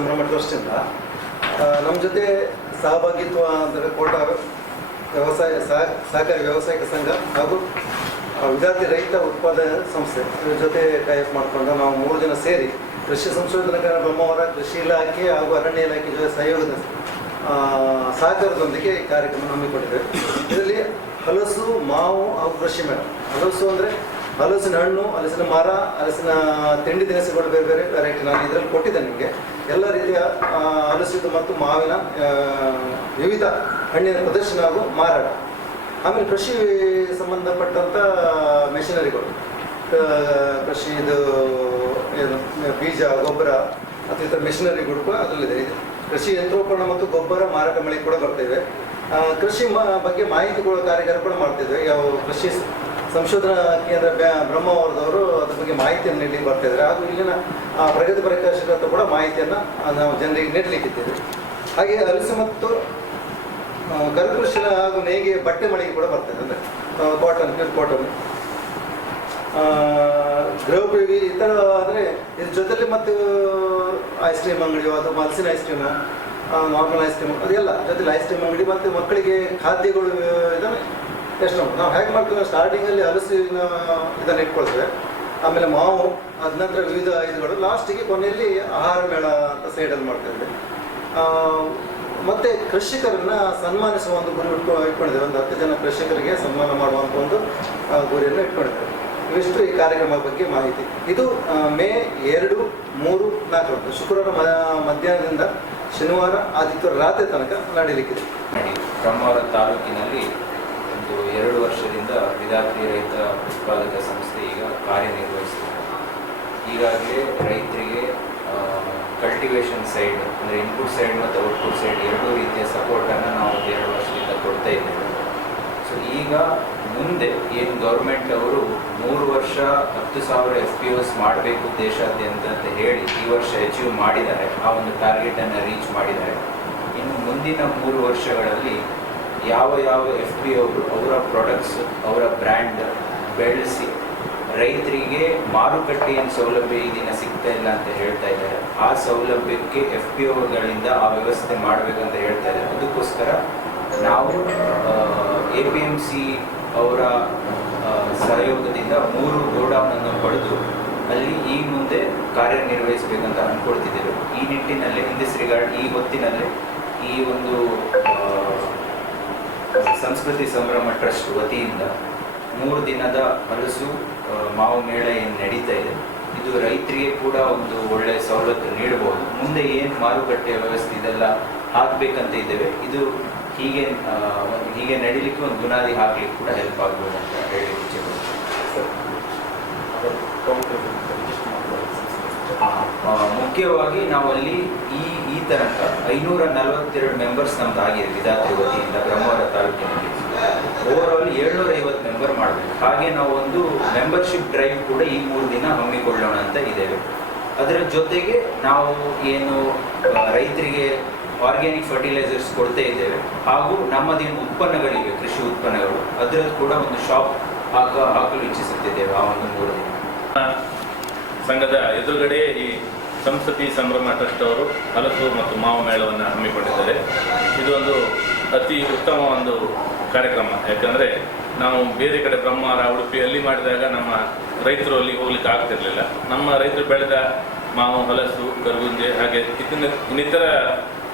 ಸಂಭ್ರಮ ಟ್ರಸ್ಟಿಂದ ನಮ್ಮ ಜೊತೆ ಸಹಭಾಗಿತ್ವ ಅಂದರೆ ಕೋಟ ವ್ಯವಸಾಯ ಸಹ, ಸಹಕಾರಿ ವ್ಯಾವಸಾಯಿಕ ಸಂಘ ಹಾಗೂ ವಿದ್ಯಾರ್ಥಿ ರೈತ ಉತ್ಪಾದನೆ ಸಂಸ್ಥೆ ಇದ್ರ ಜೊತೆ ಟೈಪ್ ಮಾಡಿಕೊಂಡು ನಾವು ಮೂರು ಜನ ಸೇರಿ ಕೃಷಿ ಸಂಶೋಧನಾ ಕಾರ್ಯ ಬ್ರಹ್ಮಾವರ, ಕೃಷಿ ಇಲಾಖೆ ಹಾಗೂ ಅರಣ್ಯ ಇಲಾಖೆ ಜೊತೆ ಸಹಯೋಗದ ಸಹಕಾರದೊಂದಿಗೆ ಈ ಕಾರ್ಯಕ್ರಮ ಹಮ್ಮಿಕೊಂಡಿದ್ದೇವೆ. ಇದರಲ್ಲಿ ಹಲಸು, ಮಾವು ಹಾಗೂ ಕೃಷಿ ಮೇಳ. ಹಲಸು ಅಂದರೆ ಹಲಸಿನ ಹಣ್ಣು, ಹಲಸಿನ ಮರ, ಹಲಸಿನ ತಿಂಡಿ ತಿನಿಸುಗಳು ಬೇರೆ ಬೇರೆ ವೆರೈಟಿ ನಾನು ಇದರಲ್ಲಿ ಕೊಟ್ಟಿದ್ದೆ ನಿಮಗೆ. ಎಲ್ಲ ರೀತಿಯ ಹಲಸಿನ ಮತ್ತು ಮಾವಿನ ವಿವಿಧ ಹಣ್ಣಿನ ಪ್ರದರ್ಶನ ಹಾಗೂ ಮಾರಾಟ. ಆಮೇಲೆ ಕೃಷಿ ಸಂಬಂಧಪಟ್ಟಂಥ ಮೆಷಿನರಿಗಳು ಕೃಷಿ ಇದು, ಏನು, ಬೀಜ, ಗೊಬ್ಬರ ಅಥವಾ ಇತರ ಮೆಷಿನರಿಗಳು ಕೂಡ ಅದರಲ್ಲಿದೆ. ಕೃಷಿ ಯಂತ್ರೋಪಕರಣ ಮತ್ತು ಗೊಬ್ಬರ ಮಾರಾಟ ಮಳಿಗೆ ಕೂಡ ಬರ್ತೇವೆ ಕೃಷಿ ಬಗ್ಗೆ ಮಾಹಿತಿ ಕೊಡೋ ಕಾರ್ಯಕ್ರಮ ಕೂಡ ಮಾಡ್ತಿದ್ವಿ. ಯಾವ ಕೃಷಿ ಸಂಶೋಧನಾ ಕೇಂದ್ರ ಬ್ರಹ್ಮಾವರದವರು ಅದ್ರ ಬಗ್ಗೆ ಮಾಹಿತಿಯನ್ನು ನೀಡಲಿಕ್ಕೆ ಬರ್ತಿದ್ದಾರೆ ಹಾಗೂ ಇಲ್ಲಿನ ಪ್ರಗತಿ ಪ್ರಕಾಶಕರ ಕೂಡ ಮಾಹಿತಿಯನ್ನು ನಾವು ಜನರಿಗೆ ನೀಡಲಿಕ್ಕಿದ್ದೇವೆ. ಹಾಗೆ ಹಲಸು ಮತ್ತು ಕರಕುಶಲ ಹಾಗೂ ನೇಗೆ ಬಟ್ಟೆ ಮಳಿಗೆ ಕೂಡ ಬರ್ತದೆ ಅಂದರೆ ಕಾಟನ್ ಪ್ಯೂರ್ ಕಾಟನ್ ಗೃಹೋಪಯೋಗಿ ಈ ಥರ ಅಂದರೆ ಇದ್ರ ಜೊತೆಲಿ ಮತ್ತು ಐಸ್ ಕ್ರೀಮ್ ಅಂಗಡಿಯೋ ಅಥವಾ ಮಲ್ಸಿನ ice cream normal ice cream ಅದೆಲ್ಲ ಜೊತೆಲಿ ಐಸ್ ಕ್ರೀಮ್ ಅಂಗಡಿ ಮತ್ತು ಮಕ್ಕಳಿಗೆ ಖಾದ್ಯಗಳು ಇದನ್ನು ಎಷ್ಟು ನಾವು ಹೇಗೆ ಮಾಡ್ತೀವಿ ಸ್ಟಾರ್ಟಿಂಗಲ್ಲಿ ಹಲಸಿನ ಇದನ್ನು ಇಟ್ಕೊಳ್ತೇವೆ. ಆಮೇಲೆ ಮಾವು, ಅದ ನಂತರ ವಿವಿಧ ಇದುಗಳು. ಲಾಸ್ಟಿಗೆ ಕೊನೆಯಲ್ಲಿ ಆಹಾರ ಮೇಳ ಅಂತ ಸೈಡಲ್ಲಿ ಮಾಡ್ತೇವೆ ಮತ್ತೆ ಕೃಷಿಕರನ್ನ ಸನ್ಮಾನಿಸುವ ಒಂದು ಗುರಿ ಇಟ್ಕೊ ಇಟ್ಕೊಂಡಿದ್ದೇವೆ. ಒಂದು ಹತ್ತು ಜನ ಕೃಷಿಕರಿಗೆ ಸನ್ಮಾನ ಮಾಡುವಂಥ ಒಂದು ಗುರಿಯನ್ನು ಇಟ್ಕೊಂಡಿದ್ದೇವೆ. ಇವಿಷ್ಟು ಈ ಕಾರ್ಯಕ್ರಮ ಬಗ್ಗೆ ಮಾಹಿತಿ. ಇದು ಮೇ ಎರಡು, ಮೂರು ನಾಲ್ಕರಂದು ಶುಕ್ರವಾರ ಮಧ್ಯಾಹ್ನದಿಂದ ಶನಿವಾರ, ಆದಿತ್ಯವಾರ ರಾತ್ರಿ ತನಕ ನಡೀಲಿಕ್ಕಿದೆ. ನಡಿ ಬ್ರಹ್ಮಾವರ ತಾಲೂಕಿನಲ್ಲಿ ಒಂದು ಎರಡು ವರ್ಷದಿಂದ ವಿದ್ಯಾರ್ಥಿ ರೈತ ಉತ್ಪಾದಕ ಸಂಸ್ಥೆ ಈಗ ಕಾರ್ಯನಿರ್ವಹಿಸ್ತಿದೆ ಈಗಾಗಲೇ ರೈತರಿಗೆ ಕಲ್ಟಿವೇಷನ್ ಸೈಡ್ ಅಂದರೆ ಇನ್ಪುಟ್ ಸೈಡ್ ಮತ್ತು ಔಟ್ಪುಟ್ ಸೈಡ್ ಎರಡೂ ರೀತಿಯ ಸಪೋರ್ಟನ್ನು ನಾವು ಎರಡು ವರ್ಷದಿಂದ ಕೊಡ್ತಾ ಇದ್ದೇವೆ. ಸೊ ಈಗ ಮುಂದೆ ಏನು ಗೌರ್ಮೆಂಟ್ ಅವರು ಮೂರು ವರ್ಷ ಹತ್ತು ಸಾವಿರ ಎಫ್ ಪಿ ಓಸ್ ಮಾಡಬೇಕು ದೇಶಾದ್ಯಂತ ಅಂತ ಹೇಳಿ ಈ ವರ್ಷ ಅಚೀವ್ ಮಾಡಿದ್ದಾರೆ, ಆ ಒಂದು ಟಾರ್ಗೆಟನ್ನು ರೀಚ್ ಮಾಡಿದ್ದಾರೆ. ಇನ್ನು ಮುಂದಿನ ಮೂರು ವರ್ಷಗಳಲ್ಲಿ ಯಾವ ಯಾವ ಎಫ್ ಪಿ ಅವರು ಅವರ ಪ್ರಾಡಕ್ಟ್ಸ್ ಅವರ ಬ್ರ್ಯಾಂಡ್ ಬೆಳೆಸಿ ರೈತರಿಗೆ ಮಾರುಕಟ್ಟೆಯ ಸೌಲಭ್ಯ ಈ ದಿನ ಸಿಗ್ತಾ ಇಲ್ಲ ಅಂತ ಹೇಳ್ತಾ ಇದ್ದಾರೆ. ಆ ಸೌಲಭ್ಯಕ್ಕೆ ಎಫ್ ಪಿ ಓಗಳಿಂದ ಆ ವ್ಯವಸ್ಥೆ ಮಾಡಬೇಕಂತ ಹೇಳ್ತಾ ಇದ್ದಾರೆ. ಅದಕ್ಕೋಸ್ಕರ ನಾವು ಎ ಪಿ ಎಂ ಸಿ ಅವರ ಸಹಯೋಗದಿಂದ ಮೂರು ಗೋಡೌನನ್ನು ಪಡೆದು ಅಲ್ಲಿ ಈ ಮುಂದೆ ಕಾರ್ಯನಿರ್ವಹಿಸಬೇಕಂತ ಅಂದ್ಕೊಳ್ತಿದ್ದೇವೆ ಈ ನಿಟ್ಟಿನಲ್ಲಿ ಇನ್ ದಿಸ್ ಈ ಹೊತ್ತಿನಲ್ಲಿ ಈ ಒಂದು ಸಂಸ್ಕೃತಿ ಸಂಭ್ರಮ ಟ್ರಸ್ಟ್ ವತಿಯಿಂದ ಮೂರು ದಿನದ ಹಲಸು ಮಾವು ಮೇಳ ಏನು ನಡೀತಾ ಇದೆ. ಇದು ರೈತರಿಗೆ ಕೂಡ ಒಂದು ಒಳ್ಳೆಯ ಸವಲತ್ತು ನೀಡಬಹುದು ಮುಂದೆ ಏನು ಮಾರುಕಟ್ಟೆ ವ್ಯವಸ್ಥೆ ಇದೆಲ್ಲ ಹಾಕಬೇಕಂತ ಇದ್ದೇವೆ. ಇದು ಹೀಗೆ ಹೀಗೆ ನಡೀಲಿಕ್ಕೆ ಒಂದು ಬುನಾದಿ ಹಾಕ್ಲಿಕ್ಕೆ ಕೂಡ ಹೆಲ್ಪ್ ಆಗ್ಬೋದು ಅಂತ ಹೇಳಿ ಮುಖ್ಯವಾಗಿ ನಾವಲ್ಲಿ ಈ ಈ ತನಕ ಐನೂರ ನಲವತ್ತೆರಡು ಮೆಂಬರ್ಸ್ ನಮ್ದು ಆಗಿದೆ ವಿದ್ಯಾರ್ಥಿ ವತಿಯಿಂದ ಬ್ರಹ್ಮಾವರ ತಾಲೂಕಿನಲ್ಲಿ ಓವರ್ ಆಲ್ ಏಳ್ನೂರ ಐವತ್ತು ಮೆಂಬರ್ ಮಾಡಬೇಕು. ಹಾಗೆ ನಾವು ಒಂದು ಮೆಂಬರ್ಶಿಪ್ ಡ್ರೈವ್ ಕೂಡ ಈ ಮೂರು ದಿನ ಹಮ್ಮಿಕೊಳ್ಳೋಣ ಅಂತ ಇದ್ದೇವೆ. ಅದರ ಜೊತೆಗೆ ನಾವು ಏನು ರೈತರಿಗೆ ಆರ್ಗ್ಯಾನಿಕ್ ಫರ್ಟಿಲೈಸರ್ಸ್ ಕೊಡ್ತಾ ಇದ್ದೇವೆ. ಹಾಗೂ ನಮ್ಮದೇನು ಉತ್ಪನ್ನಗಳಿವೆ, ಕೃಷಿ ಉತ್ಪನ್ನಗಳು. ಅದರದ್ದು ಕೂಡ ಒಂದು ಶಾಪ್ ಹಾಕ, ಹಾಕಲು ಇಚ್ಛಿಸುತ್ತಿದ್ದೇವೆ ಆ ಒಂದು ಮೂರು ದಿನ. ಸಂಘದ ಎದುರುಗಡೆ ಈ ಸಂಸ್ಕೃತಿ ಸಂಭ್ರಮ ಟ್ರಸ್ಟ್ ಅವರು ಹಲಸು ಮತ್ತು ಮಾವು ಮೇಳವನ್ನು ಹಮ್ಮಿಕೊಂಡಿದ್ದಾರೆ. ಇದೊಂದು ಅತಿ ಉತ್ತಮ ಒಂದು ಕಾರ್ಯಕ್ರಮ. ಯಾಕಂದರೆ ನಾವು ಬೇರೆ ಕಡೆ ಬ್ರಹ್ಮಾರ ಉಡುಪಿಯಲ್ಲಿ ಮಾಡಿದಾಗ ನಮ್ಮ ರೈತರು ಅಲ್ಲಿ ಹೋಗ್ಲಿಕ್ಕೆ ಆಗ್ತಿರಲಿಲ್ಲ. ನಮ್ಮ ರೈತರು ಬೆಳೆದ ಮಾವು, ಹಲಸು ಕರ್ಗುಂಜೆ ಹಾಗೆ ಇನ್ನಿತರ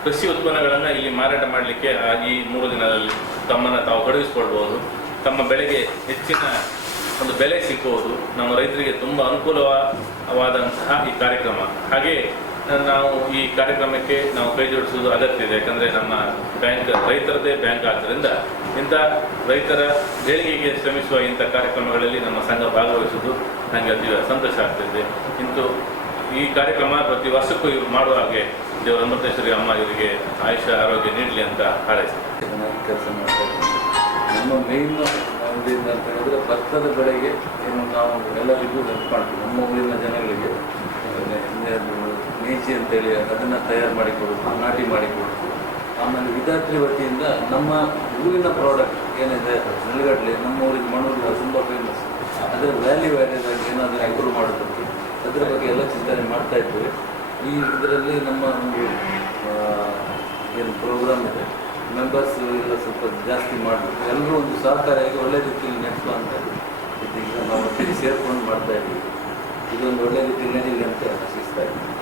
ಕೃಷಿ ಉತ್ಪನ್ನಗಳನ್ನು ಇಲ್ಲಿ ಮಾರಾಟ ಮಾಡಲಿಕ್ಕೆ ಈ ಮೂರು ದಿನದಲ್ಲಿ ತಮ್ಮನ್ನು ತಾವು ತೊಡಗಿಸ್ಕೊಳ್ಬೋದು ತಮ್ಮ ಬೆಳೆಗೆ ಹೆಚ್ಚಿನ ಒಂದು ಬೆಲೆ ಸಿಕ್ಕುವುದು ನಮ್ಮ ರೈತರಿಗೆ ತುಂಬ ಅನುಕೂಲವಾದಂತಹ ಈ ಕಾರ್ಯಕ್ರಮ. ಹಾಗೆ ನಾವು ಈ ಕಾರ್ಯಕ್ರಮಕ್ಕೆ ನಾವು ಕೈ ಜೋಡಿಸುವುದು ಅಗತ್ಯ ಇದೆ. ಯಾಕಂದರೆ ನಮ್ಮ ಬ್ಯಾಂಕ್ ರೈತರದೇ ಬ್ಯಾಂಕ್ ಆದ್ದರಿಂದ ಇಂಥ ರೈತರ ಏಳಿಗೆಗೆ ಶ್ರಮಿಸುವ ಇಂಥ ಕಾರ್ಯಕ್ರಮಗಳಲ್ಲಿ ನಮ್ಮ ಸಂಘ ಭಾಗವಹಿಸುವುದು ನನಗೆ ಅತಿ ಸಂತೋಷ ಆಗ್ತಿದೆ. ಇಂತು ಈ ಕಾರ್ಯಕ್ರಮ ಪ್ರತಿ ವರ್ಷಕ್ಕೂ ಇವರು ಮಾಡುವ ಹಾಗೆ ದೇವರ ಅಮೃತೇಶ್ವರಿ ಅಮ್ಮ ಇವರಿಗೆ ಆಯುಷ್ಯ, ಆರೋಗ್ಯ ನೀಡಲಿ ಅಂತ ಹಾರೈಸಿದೆ ಕೆಲಸ ಮಾಡ್ತಾ ನಮ್ಮ ಮೇನ್ ನಮ್ಮದು ಅಂತ ಹೇಳಿದ್ರೆ ಭತ್ತದ ಬೆಳೆಗೆ ಏನು ನಾವು ಎಲ್ಲರಿಗೂ ಹೆಲ್ಪ್ ಮಾಡ್ತೀವಿ. ನಮ್ಮ ಊರಿನ ಜನಗಳಿಗೆ ಮೇಚಿ ಅಂತೇಳಿ ಅದನ್ನು ತಯಾರು ಮಾಡಿಕೊಡುವುದು ನಾಟಿ ಮಾಡಿಕೊಡುದು ಆಮೇಲೆ ವಿದ್ಯಾರ್ಥಿ ವತಿಯಿಂದ ನಮ್ಮ ಊರಿನ ಪ್ರಾಡಕ್ಟ್ ಏನಿದೆ, ನೆಲಗಡಲೆ, ನಮ್ಮ ಊರಿನ ಮಣ್ಣೂರು ತುಂಬ ಫೇಮಸ್ ಅದರ ವ್ಯಾಲ್ಯೂ ವ್ಯಾಲ್ಯೂ ಆಗಿ ಏನಾದರೂ ಇಂಪ್ರೂವ್ ಮಾಡೋದಕ್ಕೆ ಅದರ ಬಗ್ಗೆ ಎಲ್ಲ ಚಿಂತನೆ ಮಾಡ್ತಾ ಇದ್ದೀವಿ. ಈ ಇದರಲ್ಲಿ ನಮ್ಮ ಒಂದು ಏನು ಪ್ರೋಗ್ರಾಮ್ ಇದೆ. ಮೆಂಬರ್ಸ್ ಎಲ್ಲ ಸ್ವಲ್ಪ ಜಾಸ್ತಿ ಮಾಡಬೇಕು. ಎಲ್ಲರೂ ಒಂದು ಸಹಕಾರಿಯಾಗಿ ಒಳ್ಳೆ ರೀತಿಯಲ್ಲಿ ನಡೆಸುವ ಅಂತ ಇದೀಗ ನಾವು ಒಟ್ಟಿಗೆ ಸೇರ್ಕೊಂಡು ಮಾಡ್ತಾ ಇದ್ದೀವಿ ಇದೊಂದು ಒಳ್ಳೆ ರೀತಿಯಲ್ಲಿ ನಡೀಲಿ ಅಂತ ಆಶಿಸ್ತಾ ಇದ್ದೀವಿ